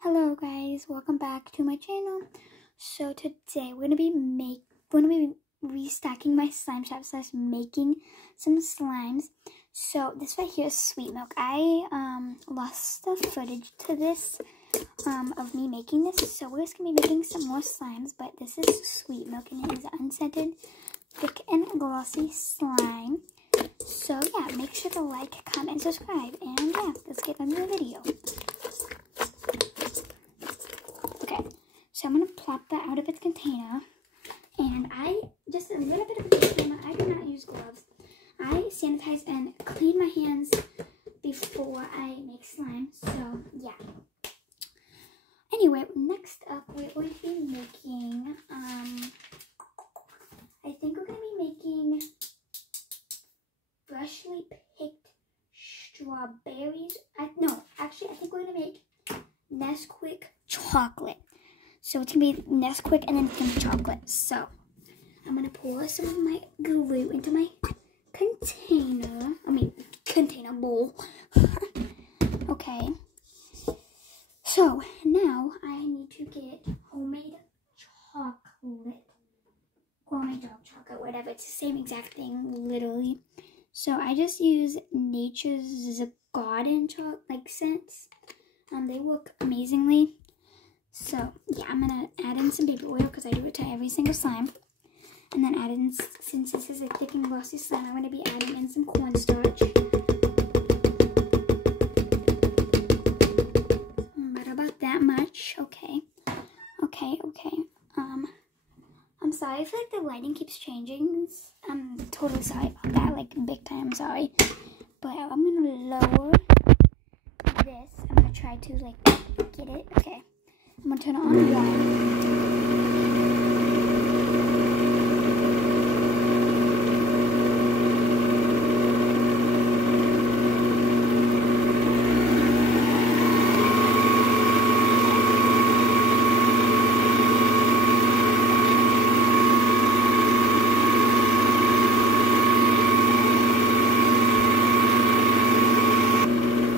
Hello guys, welcome back to my channel. So today we're gonna be restacking my slime shop / making some slimes. So this right here is sweet milk. I lost the footage to this of me making this, so we're just gonna be making some more slimes. But this is sweet milk and it is unscented, thick and glossy slime. So yeah, make sure to like, comment, subscribe, and yeah, let's get into the video. So I'm going to plop that out of its container, and just a little bit of a disclaimer, I do not use gloves. I sanitize and clean my hands before I make slime, so yeah. Anyway, next up we're going to be making, I think we're going to be making freshly picked strawberries. I think we're going to make Nesquik chocolate. So it's going to be Nesquik and then pink chocolate. So I'm going to pour some of my glue into my container bowl. Okay. So now I need to get homemade chocolate. Homemade dark chocolate, whatever. It's the same exact thing, literally. So I just use Nature's Garden chocolate scents. They work amazingly. So, yeah, I'm going to add in some baby oil because I do it to every single slime. And then add in, since this is a thick and glossy slime, I'm going to be adding in some cornstarch. Not about that much. Okay. I'm sorry if, the lighting keeps changing. I'm totally sorry about that, big time sorry. But I'm going to lower this. I'm going to try to, get it. Okay. I'm going to turn it on 1.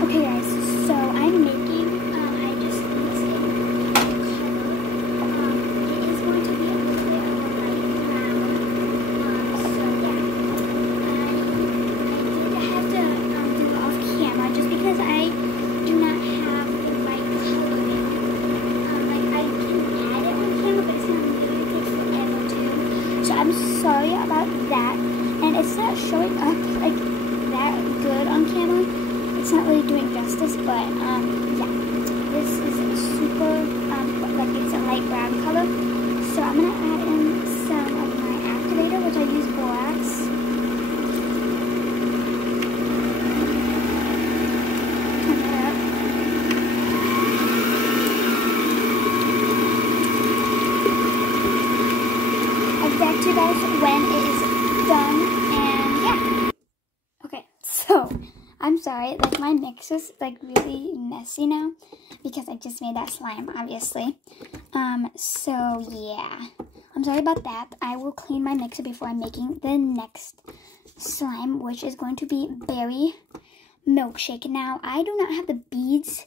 Okay guys, so I'm making, I just listed the color. It is going to be a little bit of a light brown. So yeah, I did have to do it off camera just because I do not have the right coloring. I can add it on camera, but it's not really, it takes forever to. So I'm sorry about that. And it's not showing up that good on camera. It's not really doing justice, but yeah, this is super it's a light brown color. So I'm gonna add in some of my activator, which I use borax. Turn it up. I'll get back to you guys when it is done, and yeah. Okay, so I'm sorry, my mix is really messy now because I just made that slime, obviously. So yeah, I'm sorry about that. I will clean my mixer before I'm making the next slime, which is going to be berry milkshake. Now, I do not have the beads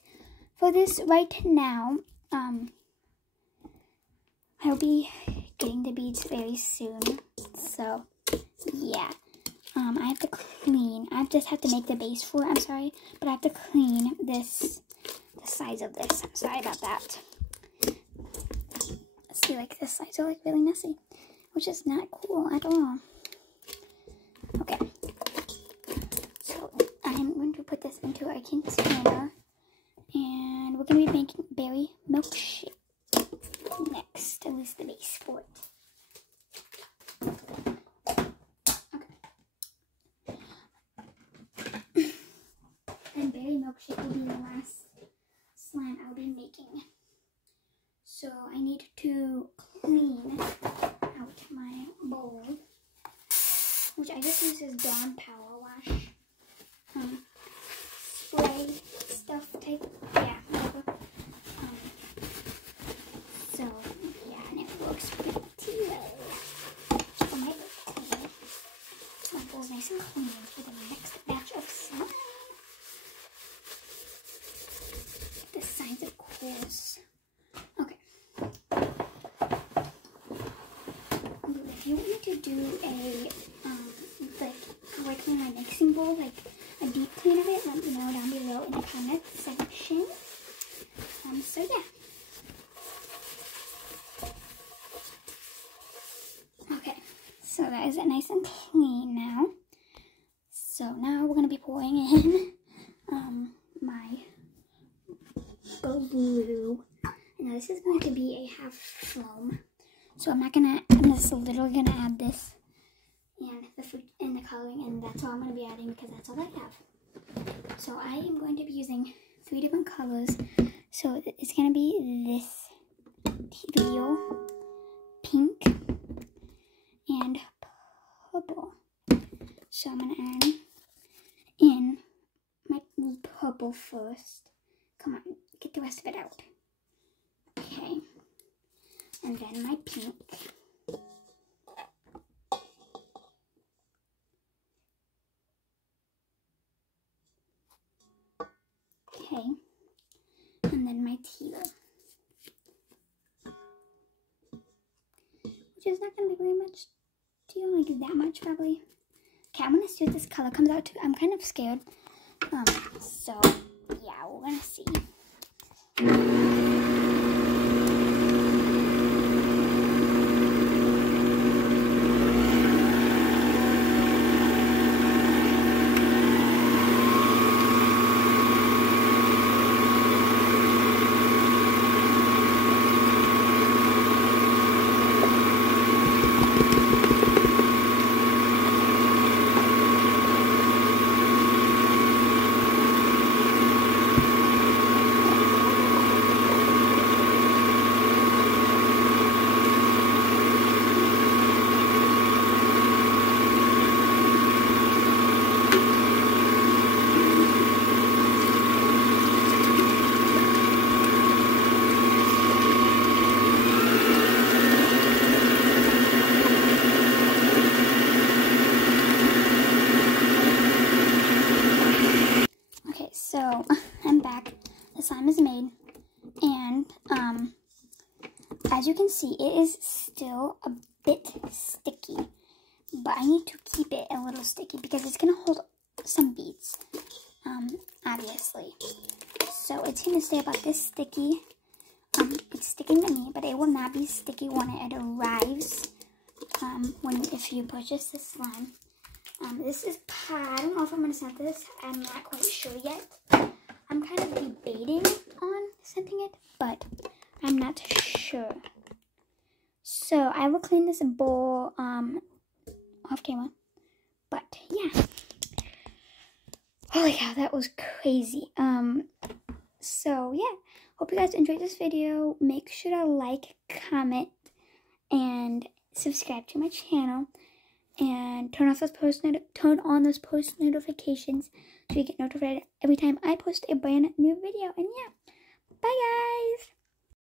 for this right now. I'll be getting the beads very soon. So yeah. I have to clean. I just have to make the base for it. I'm sorry, but I have to clean the sides of this. I'm sorry about that. See, this sides are really messy, which is not cool at all. Okay, so I'm going to put this into a container, and we're going to be making berry milkshake next. At least the base for it. And berry milkshake will be the last slime I'll be making. So I need to clean out my bowl, which I just use as Dawn Power Wash. Spray stuff type, yeah, whatever. So yeah, and it works pretty well. Oh, my clean. So my bowl's nice and clean for the next batch of slime. The signs of cool. this. Okay. If you want me to do a like how I clean my mixing bowl, like a deep clean of it, let me know down below in the comment section. So yeah. Okay, so that is it nice and clean now. So now we're gonna be pouring in my blue. Now this is going to be a half foam. So I'm just literally gonna add this and the fruit and the coloring, and that's all I'm gonna be adding because that's all I have. So I am going to be using 3 different colors. So it's gonna be this teal, pink, and purple. So I'm gonna add in my purple first. Come on, get the rest of it out. Okay. And then my pink. Okay. And then my teal. Which is not going to be very much teal, like that much probably. Okay, I'm going to see what this color comes out to. I'm kind of scared. So, yeah, we're going to see. So I'm back. The slime is made, and as you can see, it is still a bit sticky, but I need to keep it a little sticky because it's gonna hold some beads, obviously. So it's gonna stay about this sticky. It's sticking to me, but it will not be sticky when it arrives. If you purchase this slime. This is I don't know if I'm going to scent this. I'm not quite sure yet. I'm kind of debating on scenting it, but I'm not sure. So I will clean this bowl off camera. But yeah. Holy cow, that was crazy. So yeah. Hope you guys enjoyed this video. Make sure to like, comment, and subscribe to my channel. And turn on those post notifications so you get notified every time I post a brand new video. And yeah, bye guys.